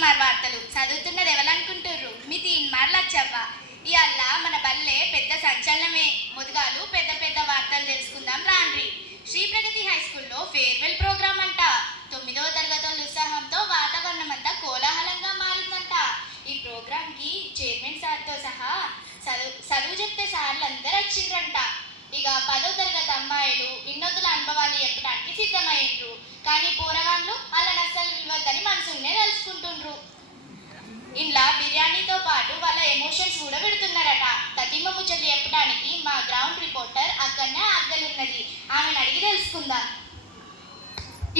తీన్మార్ వార్తలు చదువుతున్నది ఎవరనుకుంటుర్రు? మీ తీన్మార్ లచ్చవ్వ. ఇవాళ మన బల్లే పెద్ద సంచలనమే. ముదుగాలు పెద్ద పెద్ద వార్తలు తెలుసుకుందాం రాండ్రి. శ్రీ ప్రగతి హై స్కూల్లో ఫేర్వెల్ ప్రోగ్రామ్ అంట. 9వ తరగతుల ఉత్సాహంతో వాతావరణం అంతా కోలాహలంగా మారిందంట. ఈ ప్రోగ్రాంకి చైర్మన్ సార్తో సహా చదువు చెప్పే సార్లు అందరూ వచ్చిండ్రంట. ఇక 10వ తరగతి అమ్మాయిలు వినోదుల అనుభవాలు చెప్పడానికి సిద్ధమయ్యిండ్రు. కానీ పోరగాళ్ళు వాళ్ళని అస్సలు విలువద్దని మనసునే తెలుసుకుంటుండ్రు. ఇంట్లో బిర్యానీతో పాటు వాళ్ళ ఎమోషన్స్ కూడా పెడుతున్నారట. తతిమ్మ ముచ్చట్లు చెప్పడానికి మా గ్రౌండ్ రిపోర్టర్ అక్కడనే ఆగలున్నది. ఆమెను అడిగి తెలుసుకుందాం.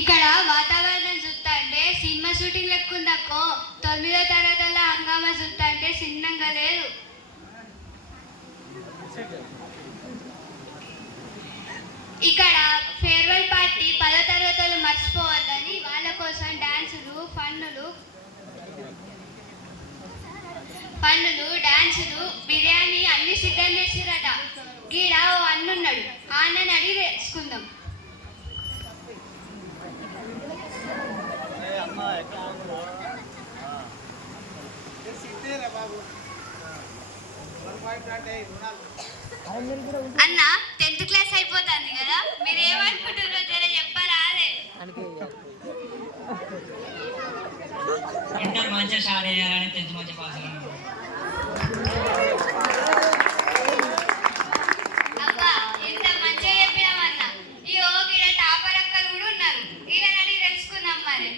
ఇక్కడ వాతావరణం చూస్తా అంటే సినిమా షూటింగ్ లెక్కుందక్కో. 9వ తరగతుల హంగామా చూస్తా అంటే చిన్నంగా లేదు. ఇక్కడ ఫేర్వెల్ పార్టీ 10వ తరగతులు మర్చిపోవద్దని వాళ్ళ కోసం డాన్సులు డాన్సులు బిర్యానీ అన్ని సిద్ధం చేసిరట. గీడ ఓ అన్నున్నాడు, ఆ అన్నని అడిగి తెలుసుకుందాం. అన్న 10th క్లాస్ అయిపోతుంది కదా, మీరు ఏమనుకుంటున్నారో జర చెప్పారా? అదే ఇంటర్ మంచిగా స్టార్ట్ అయ్యారని 10th మంచి పాస్ అయ్యాను. అబ్బా ఎంత మంచిగా చెప్పినామన్నా. ఈ ఓ గిడ టాపర్ అక్కలు కూడా ఉన్నారు, వీళ్ళని తెలుసుకుందాం. మరి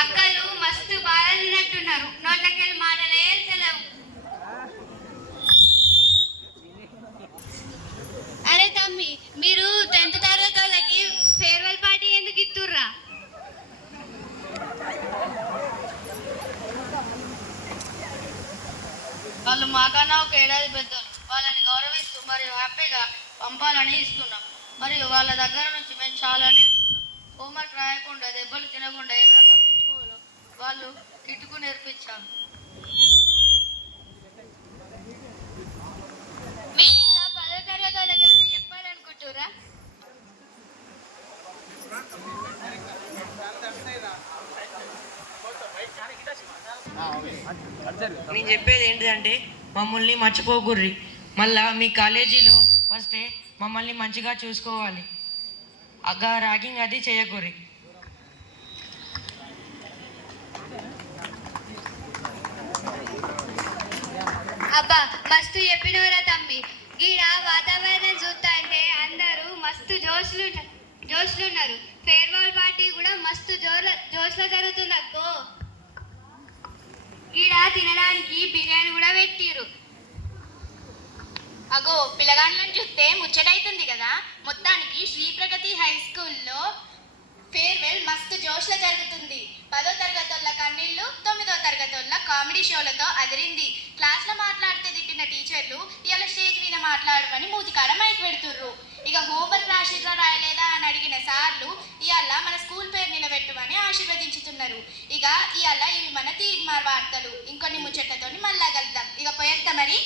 అక్కలు మస్తు బాధలున్నట్టున్నారు, నోట్లకెళ్ళి మాటలే తెలియవు. అరే తమ్మి, మీరు 10th తరగతి వాళ్ళకి ఫేర్వెల్ పార్టీ ఎందుకు ఇస్తుర్రా? వాళ్ళు మాకన్నా ఒక ఏడాది పెద్దలు, వాళ్ళని గౌరవిస్తూ మరియు హ్యాపీగా పంపాలని ఇస్తున్నాం. మరియు వాళ్ళ దగ్గర నుంచి మేము చాలా నేర్చుకున్నాం. హోంవర్క్ రాయకుండా, దెబ్బలు తినకుండా ఎలా తప్పించుకోవాలో వాళ్ళు కిట్టుకు నేర్పించారు. మీరు ఇంకా 10వ తరగతి వాళ్ళకి ఏమైనా చెప్పాలనుకుంటుర్రా? నేను చెప్పేది ఏంటిదంటే మమ్మల్ని మర్చిపోకుర్రి. మళ్ళా మీ కాలేజీలో వస్తే మమ్మల్ని మంచిగా చూసుకోవాలి. ర్యాగింగ్ అది చేయకుర్రి. అబ్బా మస్తు చెప్పినవరా తమ్మి. గీడ వాతావరణం చూస్తా అంటే అందరూ మస్తు జోష్లున్నారు. ఫేర్వెల్ పార్టీ కూడా మస్తు జోష్లో జరుగుతుంది అక్కో. గీడ తినడానికి బిర్యానీ కూడా పెట్టిరు. అగో పిల్లగాళ్ళని చూస్తే ముచ్చటైతుంది కదా. మొత్తానికి శ్రీ ప్రగతి హై స్కూల్లో ఫేర్వెల్ మస్తు జోష్లో జరుగుతుంది. 10వ తరగతుల కన్నీళ్ళు, 9వ తరగతుల కామెడీ షోలతో అదిరింది. క్లాస్లో మాట్లాడితే తిట్టిన టీచర్లు ఇవాళ స్టేజ్ మీద మాట్లాడమని మూతికాడ మైక్ పెడుతుర్రు. ఇక హోంవర్క్ రాసిర్రా రాయలేదా అని అడిగిన సార్లు ఇవాళ మన స్కూల్ పేరు నిలబెట్టుమని ఆశీర్వదించుతున్నారు. ఇక ఇవాళ ఇవి మన తీన్మార్ వార్తలు. ఇంకొన్ని ముచ్చట్లతోని మళ్ళా కలుద్దాం. ఇక పోయేద్దా మరి.